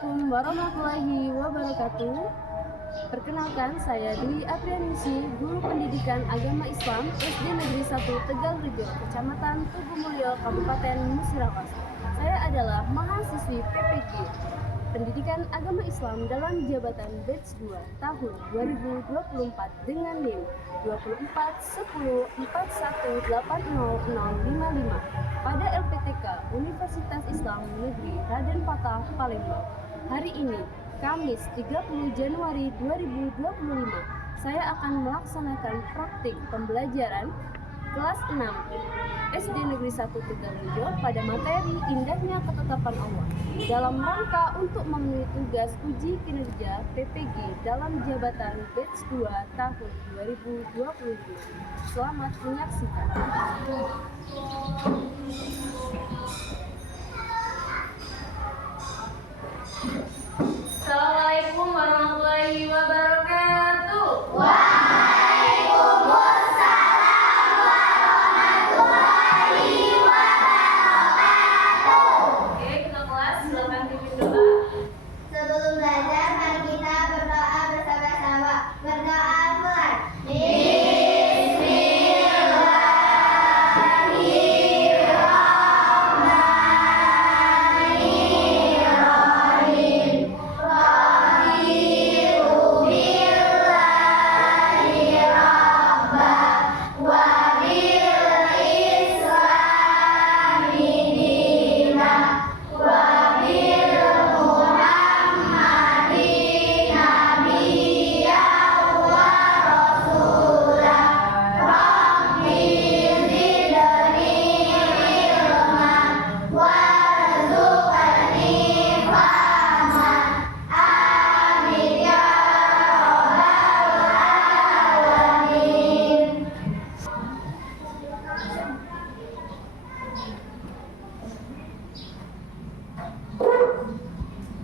Assalamualaikum warahmatullahi wabarakatuh. Perkenalkan, saya Dwi Aprianingsi, Guru Pendidikan Agama Islam SD Negeri 1 Tegalrejo, Kecamatan Tugumulyo, Kabupaten Musirawas. Saya adalah mahasiswi PPG Pendidikan Agama Islam dalam jabatan batch 2 tahun 2024 dengan NIM 241041800055 pada LPTK Universitas Islam Negeri Raden Patah, Palembang. Hari ini, Kamis 30 Januari 2025, saya akan melaksanakan praktik pembelajaran kelas 6 SD Negeri 1 Tegalrejo pada materi Indahnya Ketetapan Allah dalam rangka untuk memenuhi tugas uji kinerja PPG dalam jabatan batch 2 tahun 2025. Selamat menyaksikan. Assalamualaikum warahmatullahi wabarakatuh. Oke, ketua kelas silakan pimpin doa. Sebelum belajar, mari kita berdoa bersama-sama. Berdoa mulai.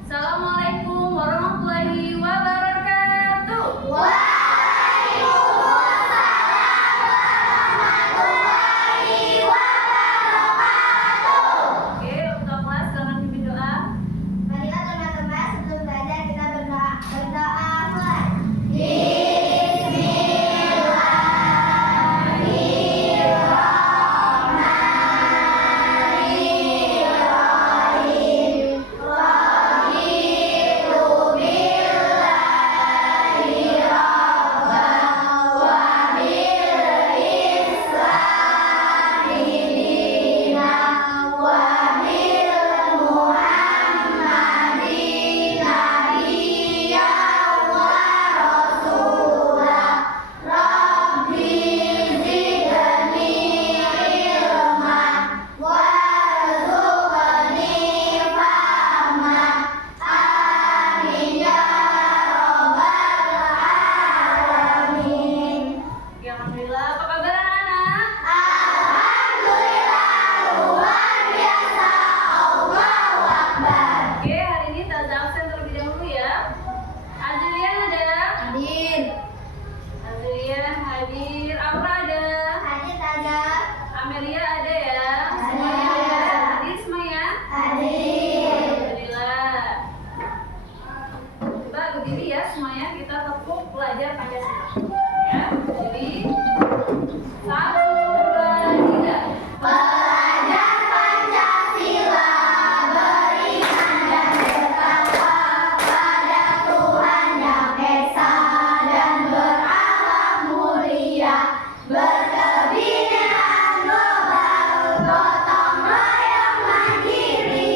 Assalamualaikum warahmatullahi wabarakatuh. Oke, ketua kelas silakan pimpin doa. Marilah teman-teman, sebelum belajar kita berdoa. Berdoa mulai. Oke, alhamdulillah. Apa kabar anak-anak? Oke, hari ini tanda absen terlebih dahulu ya. Azrian ada? Hadir. Azrian hadir. Aura ada? Hadir saja. Amelia ada ya? Hadir. Hadir semuanya? Hadir. Alhamdulillah. Coba berdiri ya semuanya, kita tepuk belajar Pancasila. Ya, jadi 1, 2, 3. Pelajar Pancasila beriman dan bertakwa pada Tuhan Yang Esa dan berakhlak mulia, berkebinekaan global, gotong royong mandiri,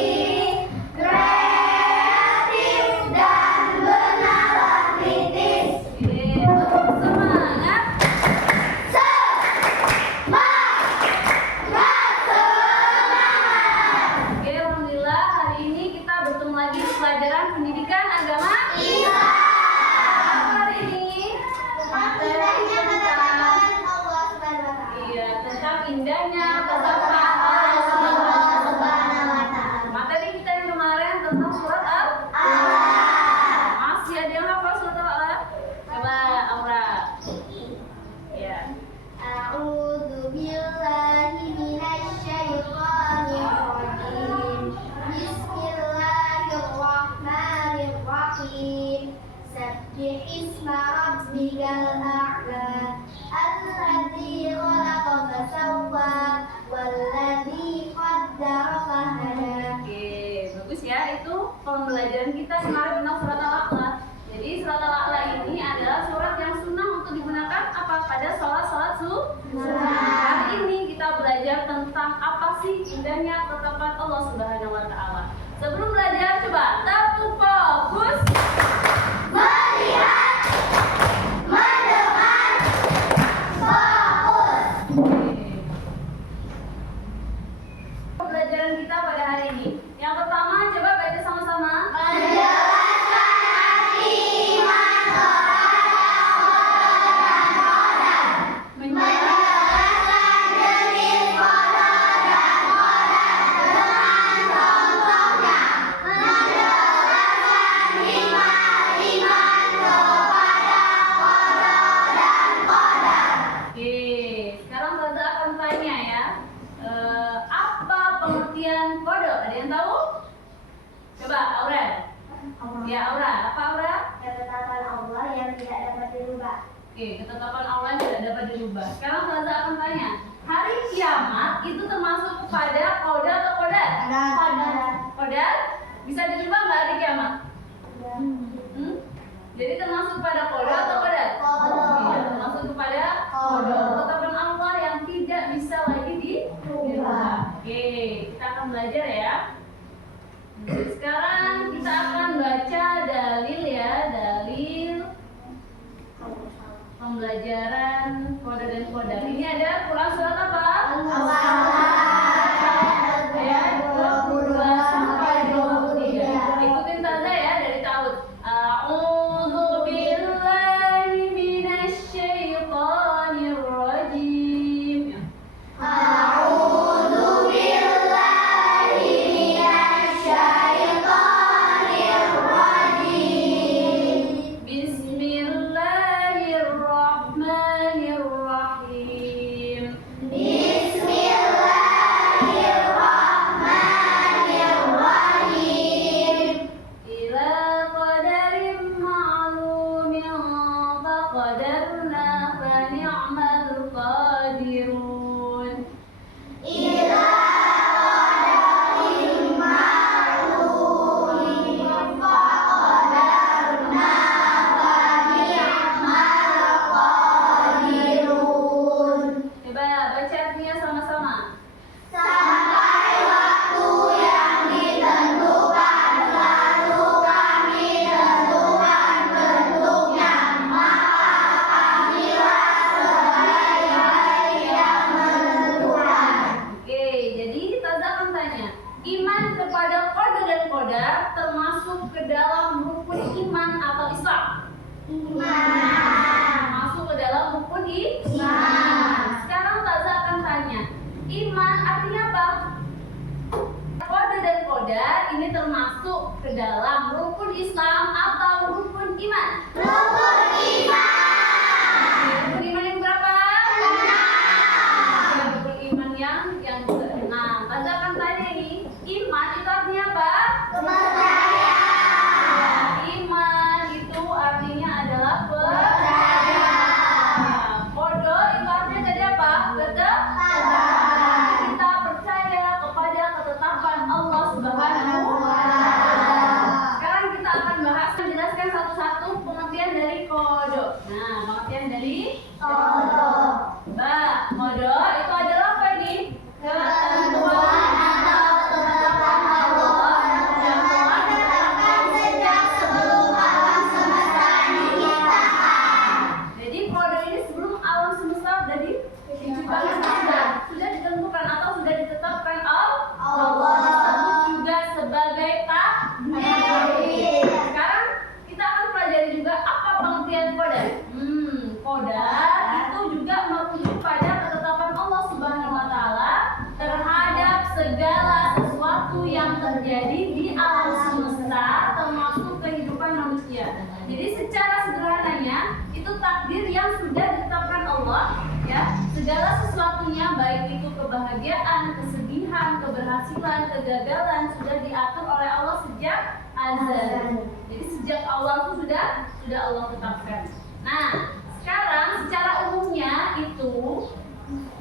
kreatif dan bernalar kritis. Oke, semangat. Oke, alhamdulillah hari ini kita bertemu lagi di pelajaran pendidikan agama Islam. Apa hari ini? Indahnya ketetapan Allah Subhanahu wa Ta'ala. Iya, tentang indahnya ketetapan Allah Subhanahu wa Ta'ala. Materi kita yang kemarin tentang surat Masih ada yang hafal surat Al-Alaq? Coba Aura. Ya. A'udzu billahi minasy syaithanir rajim. Bismillahirrahmanirrahim. ya, itu pembelajaran kita kemarin tentang surat Al-A'la. Jadi surat Al-A'la ini adalah surat yang sunnah untuk digunakan apa pada sholat sunnah. Hari ini kita belajar tentang apa sih indahnya ketetapan Allah Subhanahu Wa Taala. Sebelum belajar, coba tepuk fokus. Melihat, mendengar, fokus. Pembelajaran kita pada hari ini. Yang pertama, coba baca sama-sama. Menjelaskan arti iman menjelaskan jenis qadar dan qadar dengan contohnya, menjelaskan iman kepada qadar dan qadar. Oke, sekarang Ustazah akan tanya ya. Apa pengertian kodok? Ada yang tahu? Coba, Aura. Ya, Aura. Apa Aura? Ketetapan Allah yang tidak dapat dirubah. Oke, ketetapan Allah yang tidak dapat dirubah. Sekarang Ustazah akan tanya, hari kiamat itu termasuk kepada kodok atau kodar? Qadar. Kodar? Bisa dirubah nggak hari kiamat? Jadi termasuk pada kodok atau kodar? Qadar. Iya, termasuk kepada kodok. Ketetapan Allah yang tidak bisa lagi dirubah. Oke, kita akan belajar ya. Sekarang kita akan baca dalil ya, dalil pembelajaran kodar dan kodar. Ini ada Quran surat apa? Ayat 22 sampai 23. Ikutin Taza ya dari Ta'ud. A'udzu billahi minasy syaithanir rajim. A'udzu billahi minasyaitonir rajim. Bismillahirrahmanirrahim. Bismillahirrahmanirrahim. Ila qadarin ma'lumin faqadarna fa ni'mal qadirun. Ila qadarin ma'lumin faqadarna fa ni'mal qadirun. Coba baca artinya sama-sama. Sampai waktu yang ditentukan, lalu kami tentukan bentuknya, maka kamilah sebaik-baik yang menentukan. Oke, jadi Taza akan tanya, iman kepada qadar dan qadar termasuk ke dalam rukun iman atau Islam? Masuk ke dalam rukun iman. Sekarang Taza akan tanya, iman artinya apa? Qadar dan qadar ini termasuk ke dalam rukun Islam atau rukun iman? Rukun iman. Rukun iman yang berapa? Ya, rukun iman yang keenam. Taza akan tanya nih, iman itu artinya apa? Kepercayaan. Iman itu artinya adalah Percaya. Kodo itu artinya jadi apa? Ketetapan. Kita percaya kepada ketetapan Allah Subhanahu wa Ta'ala. Sekarang kita akan bahas menjelaskan satu-satu pengertian dari kodo. Nah, pengertian dari kodo. Kodo itu adalah apa ini? Ketentuan atau ketetapan Allah yang telah ditetapkan Sejak sebelum alam semesta diciptakan. Jadi kode ini sebelum alam semesta diciptakan sudah ditentukan atau sudah ditetapkan Allah. Disebut juga sebagai takdir. Sekarang kita akan pelajari juga apa pengertian kodar. Kodar itu juga merujuk pada ketetapan Allah Subhanahu Wa Taala terhadap segala sesuatu yang terjadi di alam semesta, termasuk kehidupan manusia. Jadi secara sederhananya itu takdir yang sudah ditetapkan Allah, ya. Segala sesuatunya baik itu kebahagiaan, kesedihan, keberhasilan, kegagalan sudah diatur oleh Allah sejak azal. Jadi sejak awal itu sudah Allah tetapkan. Nah, sekarang secara umumnya itu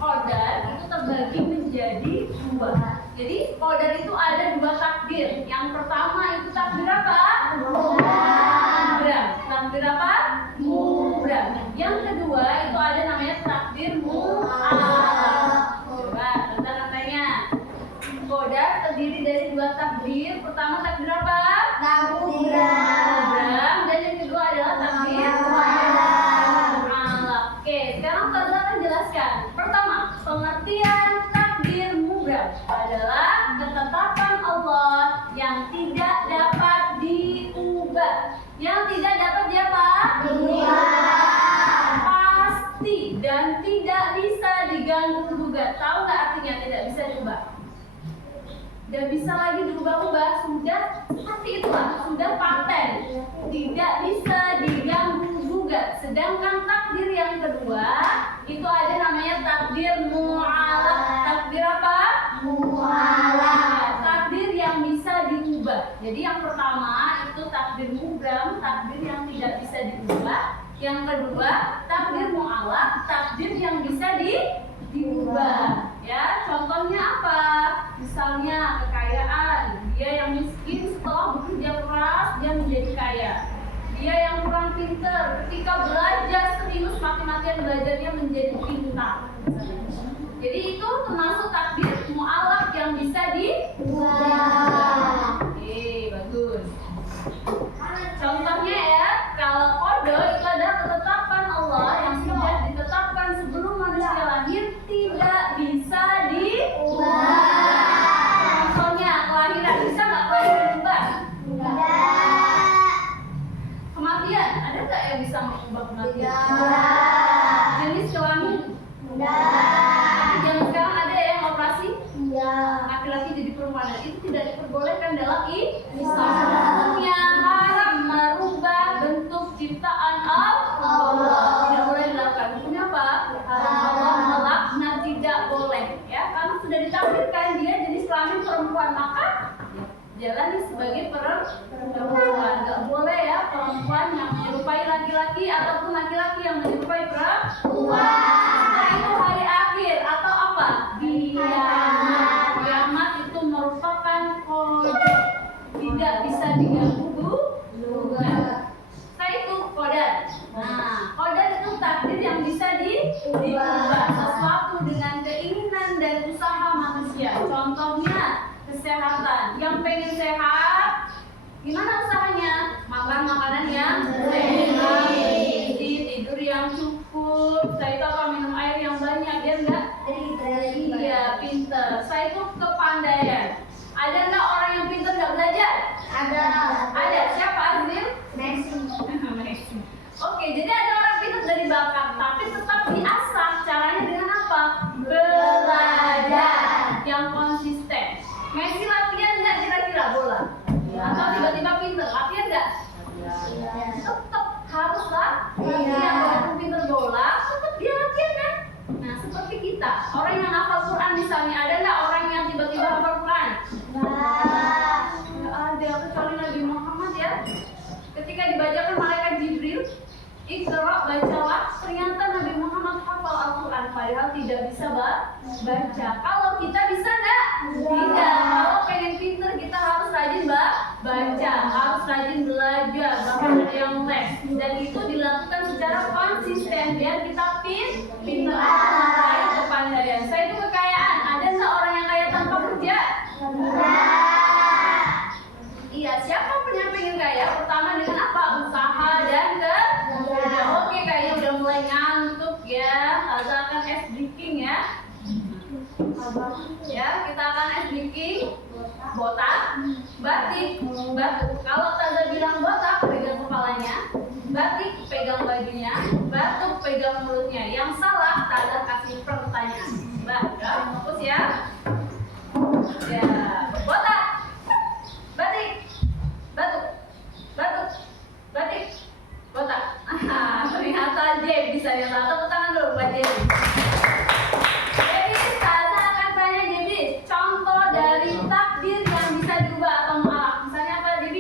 qadar itu terbagi menjadi dua. Jadi qadar itu ada dua takdir. Yang pertama itu takbir apa? Mubram. Takbir apa? Mubram. Yang kedua itu ada namanya takbir mu'alaq. Coba kata-katanya. Qoda terdiri dari dua takbir. Pertama takbir apa? Mubram. Dan yang kedua adalah takbir mu'alaq. Oke, sekarang Ustazah akan jelaskan. Pertama, pengertian takbir mubram adalah ketetapan Allah yang tidak dapat diubah. Yang tidak dapat diapa? Pasti dan tidak bisa diganggu gugat. Tahu nggak artinya tidak bisa diubah? Tidak bisa lagi diubah-ubah. Sudah seperti itulah. Sudah paten. Tidak bisa diganggu gugat. Sedangkan takbir yang kedua itu ada namanya takbir mu'alaq. Takbir apa? Takbir yang bisa diubah. Jadi yang pertama itu takbir mubram, takbir yang tidak bisa diubah. Yang kedua takbir mu'alaq, takbir yang bisa diubah. Ya, contohnya apa? Misalnya kekayaan. Dia yang miskin setelah bekerja keras dia menjadi kaya. Dia yang kurang pintar ketika belajar serius mati-matian belajarnya menjadi pintar. Jadi itu termasuk takbir mu'alaq yang bisa diubah. Oke, bagus. Contohnya ya, kalau qada itu adalah ketetapan Allah yang sudah ditetapkan sebelum manusia lahir tidak bisa diubah. Contohnya kelahiran, bisa nggak kelahiran diubah? Kematian, ada nggak yang bisa mengubah kematian? Jenis kelamin? Tapi zaman sekarang ada yang operasi? Laki-laki jadi perempuan, itu tidak diperbolehkan dalam Islam. Hukumnya haram merubah bentuk ciptaan Allah. Tidak boleh dilakukan. Hukumnya apa? Allah melaknat, tidak boleh. Ya, karena sudah ditakdirkan dia jenis kelamin perempuan, maka jalani sebagai perempuan. Gak boleh ya perempuan yang menyerupai laki-laki ataupun laki-laki yang menyerupai perempuan. Nah, itu hari akhir atau apa? Kiamat. Kiamat itu merupakan qada, tidak bisa diganggu gugat. Setelah itu qadar. Nah, qadar itu takdir yang bisa diubah sesuatu dengan keinginan dan usaha manusia. Contohnya kesehatan. Yang pengen sehat, gimana usahanya? Makan makanan yang sehat, tidur yang cukup, saya itu apa, minum air yang banyak, biar enggak? Iya, pinter. Saya itu kepandaian. Ada enggak orang yang pinter enggak belajar? Ada. Siapa? Azril? Messi. Oke, jadi ada orang pinter dari bakat, tapi tetap diasah. Caranya dengan apa? Belajar yang konsisten. Messi latihan nggak kira-kira bola? Atau tiba-tiba pinter? Latihan nggak? Tetap harus latihan. Walaupun pinter bola, tetap dia latihan kan? Nah, seperti kita. Orang yang hafal Quran misalnya, ada nggak orang yang tiba-tiba hafal Quran? Nggak ada, kecuali Nabi Muhammad ya. Ketika dibacakan malaikat Jibril, Iqra, bacalah, ternyata Nabi Muhammad hafal Al-Quran, padahal tidak bisa baca. Kalau kita bisa nggak? Tidak. Kalau pengen pinter kita harus rajin baca, harus rajin belajar, bahkan ada yang les. Dan itu dilakukan secara konsisten biar kita pinter meraih kepandaian. Saya itu kekayaan. Ada nggak orang yang kaya tanpa kerja? Iya, siapa punya pengen kaya? Pertama dengan apa? Usaha dan kerja. Oke, kayaknya udah mulai ngantuk ya. Kita akan ice breaking ya. Ya, kita akan ice breaking. Botak, batik, batuk. Kalau Taza bilang botak, pegang kepalanya. Batik, pegang bajunya. Batuk, pegang mulutnya. Yang salah, Taza kasih pertanyaan. Mbak, ya, fokus ya. Ya, botak, batik, batuk, batuk, batik, botak. Ternyata J bisa yang satu. Tangan dulu buat J. Jadi Taza akan tanya J, contoh dari takdir yang bisa diubah atau mu'alaq. Misalnya apa J?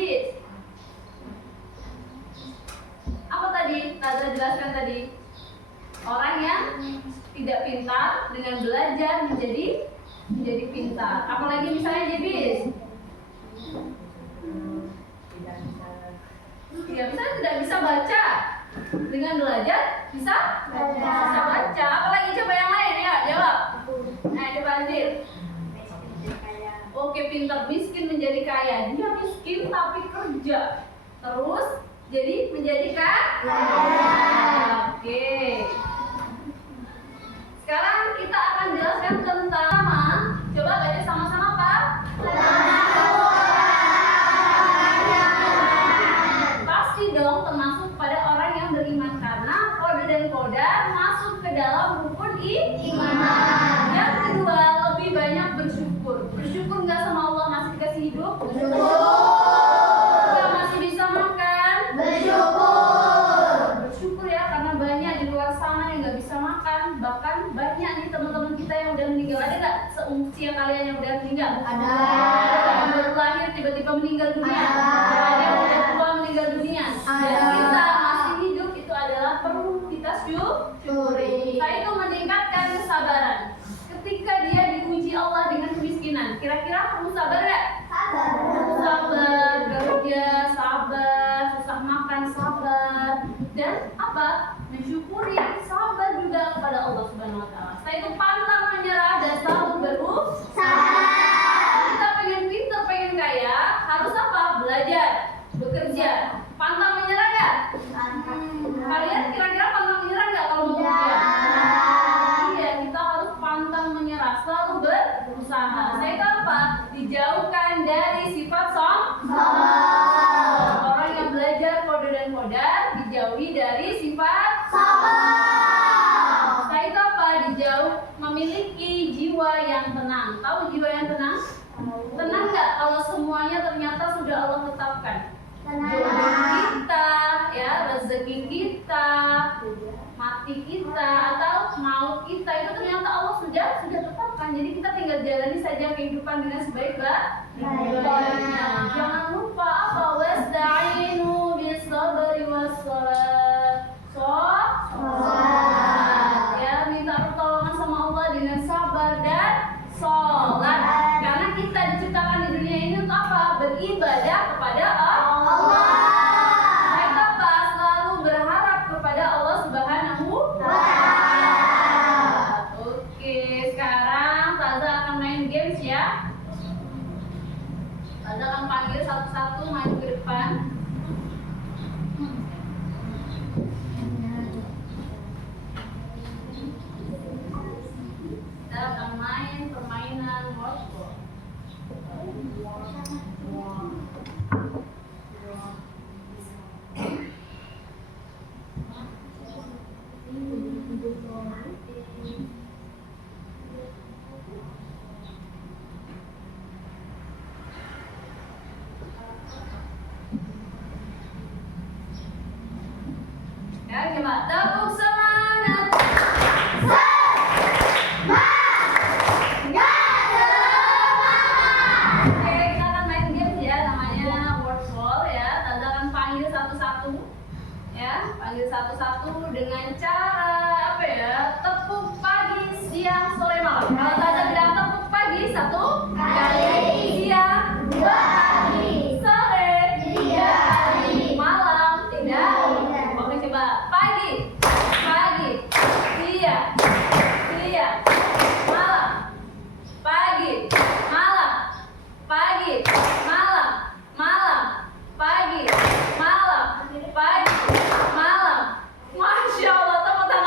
bisa baca? Dengan belajar bisa baca. Apalagi coba yang lain ya, jawab. Coba Andir. Oke, pintar. Miskin menjadi kaya. Dia miskin tapi kerja. Terus jadi menjadi kaya. Oke. Sekarang kita akan jelaskan tentang coba baca sama-sama Pak. Pasti dong termasuk pada orang yang beriman karena kode dan kodar masuk ke dalam rukun iman. Yang kedua, lebih banyak bersyukur. Bersyukur nggak sama Allah masih dikasih hidup? Nggak masih bisa makan? Bersyukur ya, karena banyak di luar sana yang nggak bisa makan. Bahkan banyak nih teman-teman kita yang udah meninggal. Ada nggak seusia kalian yang udah meninggal? Ada yang baru lahir tiba-tiba meninggal dunia? Ada yang udah tua meninggal dunia? Dan kita masih hidup, itu adalah perlu kita syukuri. Saya itu meningkatkan kesabaran. Ketika dia diuji Allah dengan kemiskinan, kira-kira perlu sabar nggak? Sabar, kerja, sabar, susah makan, sabar, dan apa? Mensyukuri, sabar juga kepada Allah Subhanahu Wa Taala. Saya itu pantang menyerah dan selalu berusaha. Kita pengen pintar, pengen kaya, harus apa? Belajar, bekerja. Pantang menyerah nggak? Kalian kira-kira pantang menyerah nggak kalau mau bekerja? Iya, kita harus pantang menyerah, selalu berusaha. Saya itu apa? Dijauhkan dari sifat sombong. Orang yang belajar kode dan kodar dijauhi dari sifat sombong. Saya itu apa? Dijauh memiliki jiwa yang tenang. Tahu jiwa yang tenang? Tenang nggak kalau semuanya ternyata sudah Allah tetapkan? Jodoh kita, ya, rezeki kita, mati kita, atau maut kita itu ternyata Allah sudah tetapkan. Jadi kita tinggal jalani saja kehidupan dengan sebaik-baiknya. Jangan lupa apa? Wasta'inu bis-sabri was-shalah. Ya, minta pertolongan sama Allah dengan sabar dan sholat. Karena kita diciptakan di dunia ini untuk apa? Beribadah kepada Allah. Kita apa? Selalu berharap kepada Allah Subhanahu wa Ta'ala. Oke, sekarang Taza akan main games ya. Taza akan panggil satu-satu maju ke depan. Kita akan main permainan wordball. Ya, coba tepuk semangat. Oke, kita akan main game ya, namanya wordball ya. Tanda akan panggil satu-satu, ya, panggil satu-satu dengan cara apa ya? Tepuk pagi, siang, sore, malam. Kalau Tanda bilang tepuk pagi satu kali, siang dua kali, sore tiga kali, malam tiga kali. Oke, coba pagi, siang, malam, pagi, malam, pagi, malam, pagi, malam, pagi, malam. Masya Allah, tepuk tangan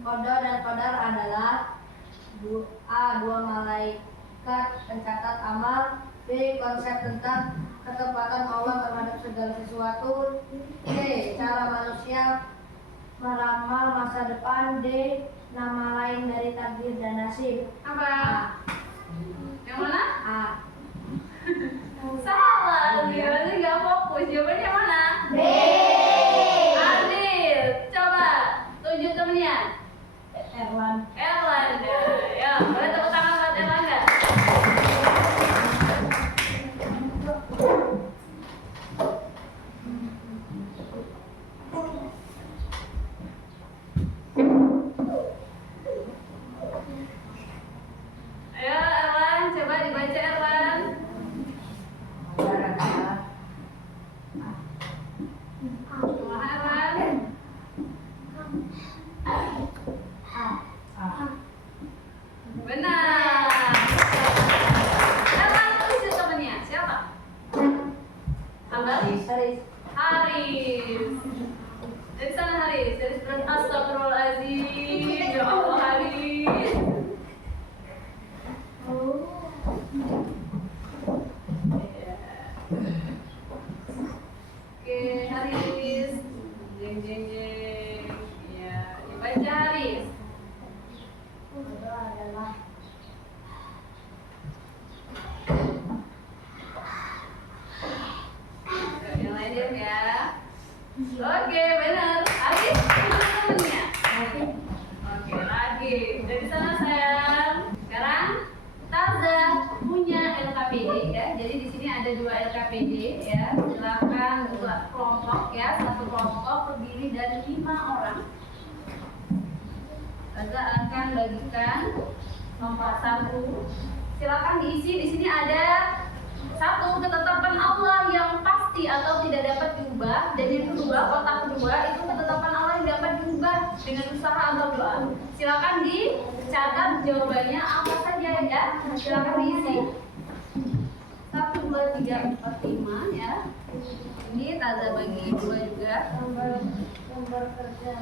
Qada dan qadar adalah dua malaikat pencatat amal, B. konsep tentang ketepatan Allah terhadap segala sesuatu, C. cara manusia meramal masa depan, D. nama lain dari takdir dan nasib. Apa? Yang mana? A. Salah. Gimana sih nggak fokus? Jawabannya mana? B. Adil. Coba tunjuk temennya. Erwan. Erlanda. Ya, boleh tepuk tangan buat Erlanda. Ayo Erlan, coba dibaca Erlan. Kumaha Erlan? Benar. Erlan tulis itu temennya. Siapa? Haris. Haris. Dari sana Haris. Dari sebelah astagfirullahaladzim. Ya Allah Haris. Oke Haris. Jeng jeng jeng. Ya, dibaca Haris. Yang lain ya. Oke, benar. Haris itu temennya. Oke, lagi. Dari sana sayang. Sekarang Taza punya LKPD ya. Jadi di sini ada 2 LKPD ya. Silakan buat kelompok ya. Satu kelompok terdiri dari 5 orang. Taza akan bagikan nomor 1. Silakan diisi. Di sini ada 1 ketetapan Allah yang pasti atau tidak dapat diubah, dan yang kedua, kotak kedua itu ketetapan Allah yang dapat diubah dengan usaha atau doa. Silakan dicatat jawabannya apa saja ya. Silakan diisi. 1, 2, 3, 4, 5 ya. Ini Taza bagi 2 juga. Nomor kerja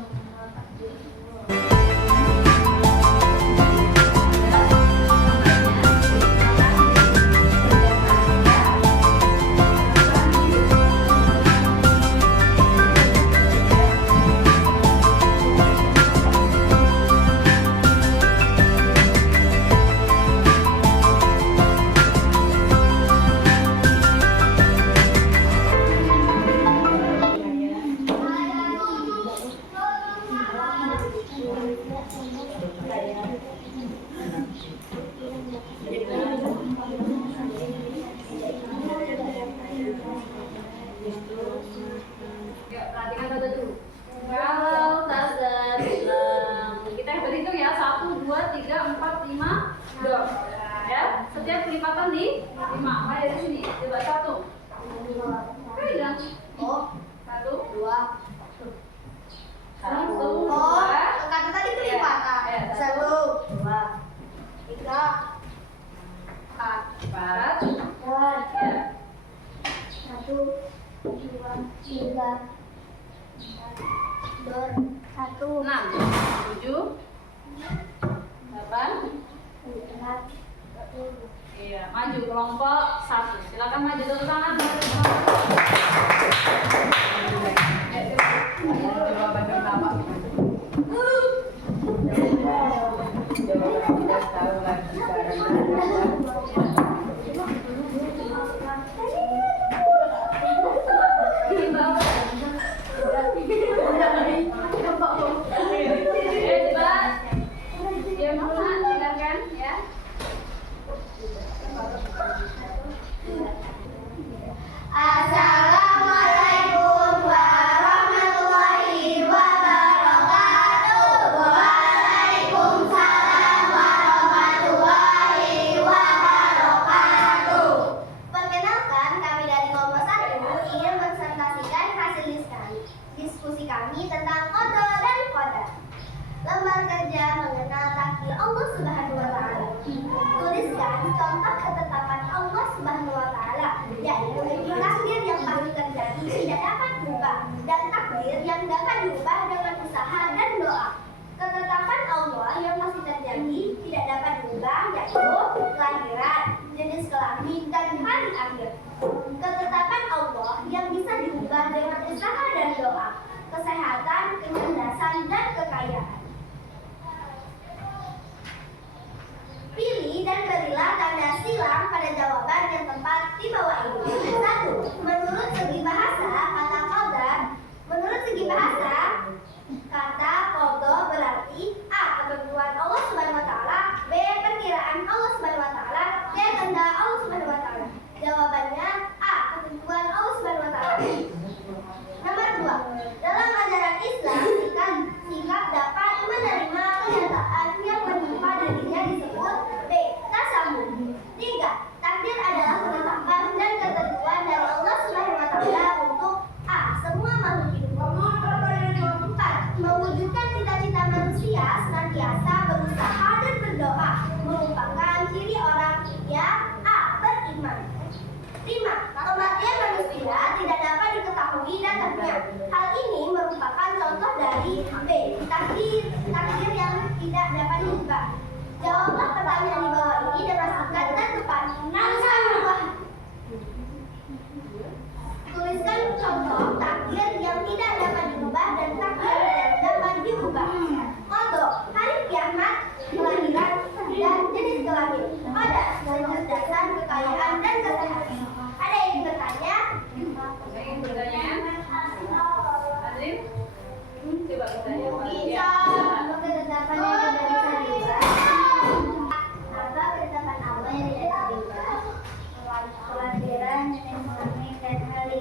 Ya, perhatikan Taza dulu. Kalau Taza bilang, kita berhitung ya, 1, 2, 3, 4, 5, dor. Ya, setiap kelipatan di 5. Mulai dari sini. Coba 1. Oke, bilang. Oh, 1, 2. 1, 2. kata tadi kelipatan. Ya, 1, 2, 3, 4. 4. Ya. 1, 2, 3, 4, 1, 6, 7, 8. Iya, maju kelompok 1. Silakan maju dulu tangan. Jawaban pertama. Jawaban tidak tahu lagi Assalamualaikum warahmatullahi wabarakatuh. Waalaikumsalam warahmatullahi wabarakatuh. Perkenalkan, kami dari kelompok 1 ingin presentasikan hasil diskusi kami tentang qada dan qadar. Lembar kerja mengenal takdir Allah Subhanahu wa taala. Tuliskan contoh ketetapan Allah Subhanahu wa taala, yaitu takdir yang pasti terjadi tidak dapat berubah dan takdir yang dapat diubah dengan usaha dan doa. Ketetapan Mewujudkan cita-cita manusia senantiasa berusaha dan berdoa merupakan ciri orang yang beriman. 5. Kematian manusia tidak dapat diketahui datangnya. Hal ini merupakan contoh dari B. Takdir yang tidak dapat diubah. Jawablah pertanyaan di bawah ini dengan singkat dan tepat. Tuliskan contoh takdir yang tidak dapat diubah dan takdir yang dapat diubah. Untuk hari kiamat, kelahiran, dan jenis kelamin. Pada kecerdasan, kekayaan, dan kesehatan. Ada yang bertanya? Ada yang bertanya? Adrim? Coba bertanya. Bisa ketetapan yang tidak bisa diubah. Apa ketetapan Allah yang tidak bisa diubah? Kelahiran, jenis kelamin, dan hari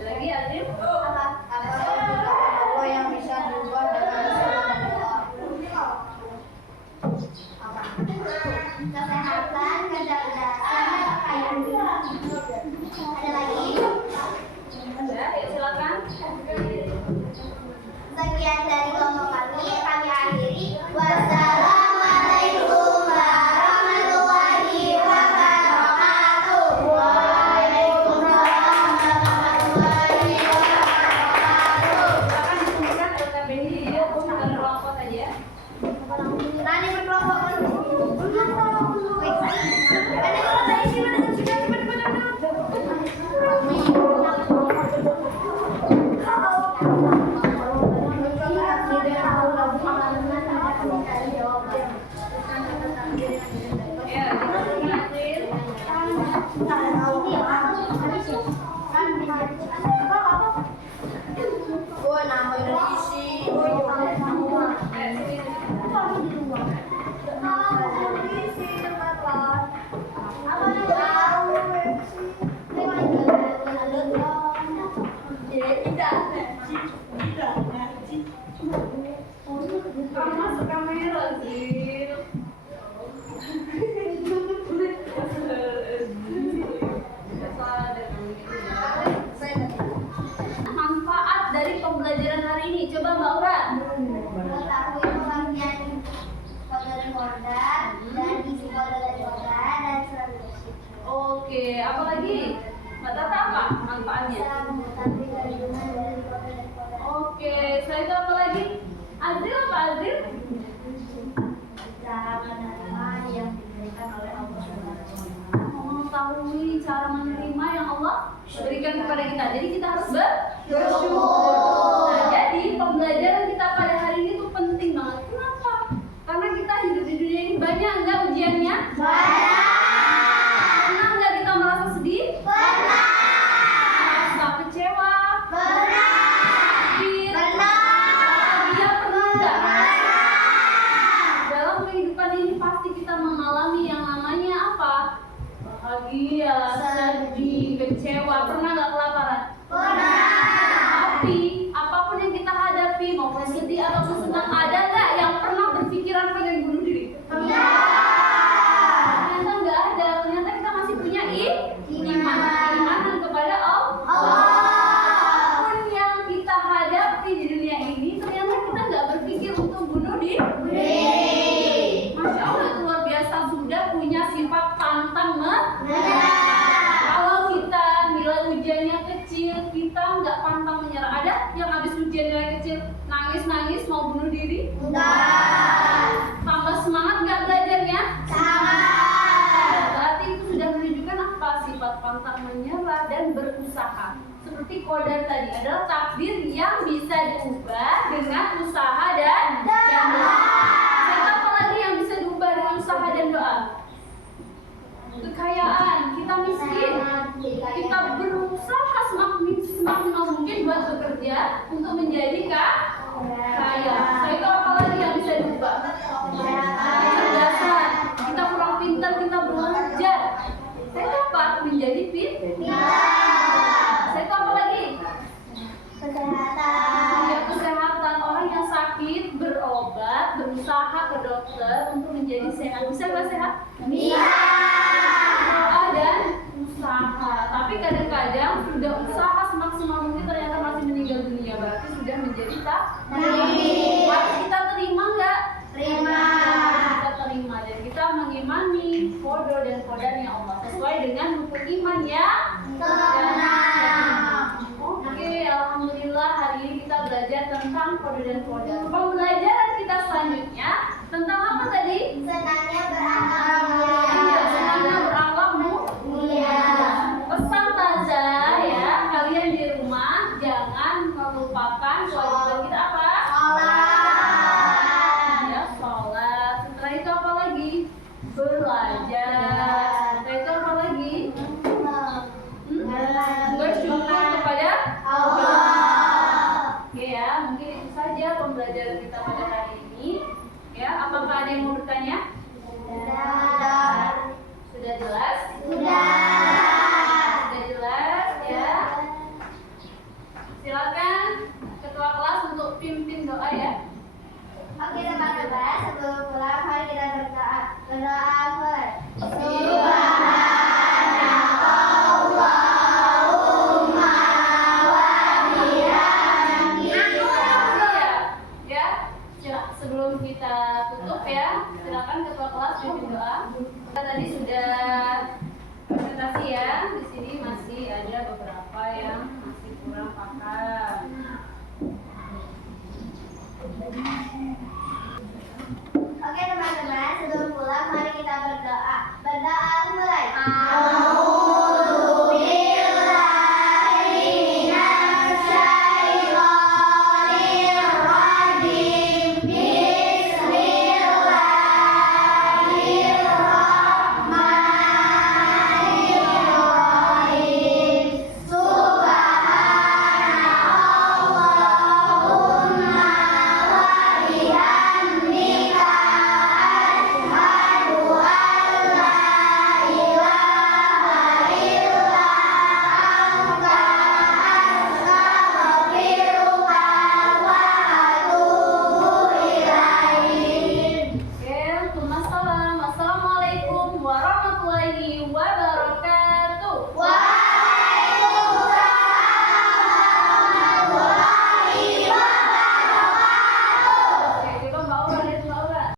Lagi Adrim? apa ketetapan Allah yang bisa diubah dengan sholat dan doa? Kesehatan, kecerdasan, kekayaan. Ada lagi? Ada, ya silakan. Sekian dari kelompok kami akhiri. Wassalamualaikum warahmatullahi wabarakatuh. Waalaikumsalam warahmatullahi wabarakatuh. Silakan dikumpulkan LKB-nya di dia, bukan kelompok aja. Nanti berkelompok dulu. Ada kalau saya sih mana sudah Ya, dikumpulkan Adrim. Oh, nama Indonesia. Masuk kamera sih. Manfaat dari pembelajaran hari ini, coba Mbak Ura. Mengetahui pengertian kode recorder dan isi kode recorder dan seterusnya. Oke, apa lagi? Mbak Tata apa manfaatnya? Bisa mengetahui kandungan dari kode recorder. Oke, saya itu apa lagi? Azril apa Azril? Cara menerima yang diberikan oleh Allah SWT. Mengetahui cara menerima yang Allah berikan kepada kita. Jadi kita harus bersyukur. Nah, jadi pembelajaran kita pada hari ini tuh penting banget. Kenapa? Karena kita hidup di dunia ini banyak nggak ujiannya? Pernah nggak kita merasa sedih? Merasa kecewa? Sakit? Bahagia pernah nggak? Dalam kehidupan ini pasti kita mengalami yang namanya apa? Bahagia, sedih, kecewa. Pernah nggak kelaparan? Tapi apapun yang kita hadapi, maupun sedih atau senang, ada nggak yang pernah berpikiran pengen bunuh diri? Ternyata nggak ada. Ternyata kita masih punya iman kepada Allah. Apapun yang kita hadapi di dunia ini, ternyata kita nggak berpikir untuk bunuh diri. Masya Allah, itu luar biasa, sudah punya sifat pantang menyerah. Kalau kita nilai ujiannya kecil, kita nggak pantang menyerah. Ada yang habis ujian nilai kecil nangis mau bunuh diri? Tambah semangat nggak belajarnya? Berarti itu sudah menunjukkan apa? Sifat pantang menyerah dan berusaha. Seperti kodar tadi adalah takdir yang bisa diubah dengan usaha dan doa. Apa lagi yang bisa diubah dengan usaha dan doa? Kekayaan, kita miskin, kita berusaha semaksimal mungkin buat bekerja untuk menjadi kaya. Saya itu apa lagi yang bisa diubah? Kecerdasan, kita kurang pintar, kita belajar. Saya dapat menjadi pintar. Saya itu apa lagi? Ya, kesehatan. Orang yang sakit berobat, berusaha ke dokter untuk menjadi sehat. Bisa nggak sehat? Bisa. Doa dan usaha. Tapi kadang-kadang sudah usaha semaksimal mungkin ternyata masih meninggal dunia. Berarti sudah menjadi takdir. Harus kita terima nggak? Terima. Kita terima dan kita mengimani qada dan qadarnya Allah sesuai dengan rukun iman ya. Oke, alhamdulillah hari ini kita belajar tentang qada dan qadar. Pembelajaran kita selanjutnya tentang apa tadi? Senangnya berakhlak Iya, senangnya berakhlak mulia. Pesan Taza ya, kalian di rumah jangan melupakan kewajiban kita apa? Ya, sholat. Setelah itu apa lagi? Belajar. Setelah itu apa lagi? Bersyukur kepada Allah. Oke ya, mungkin itu saja pembelajaran kita pada hari ini. Ya, apakah ada yang mau bertanya?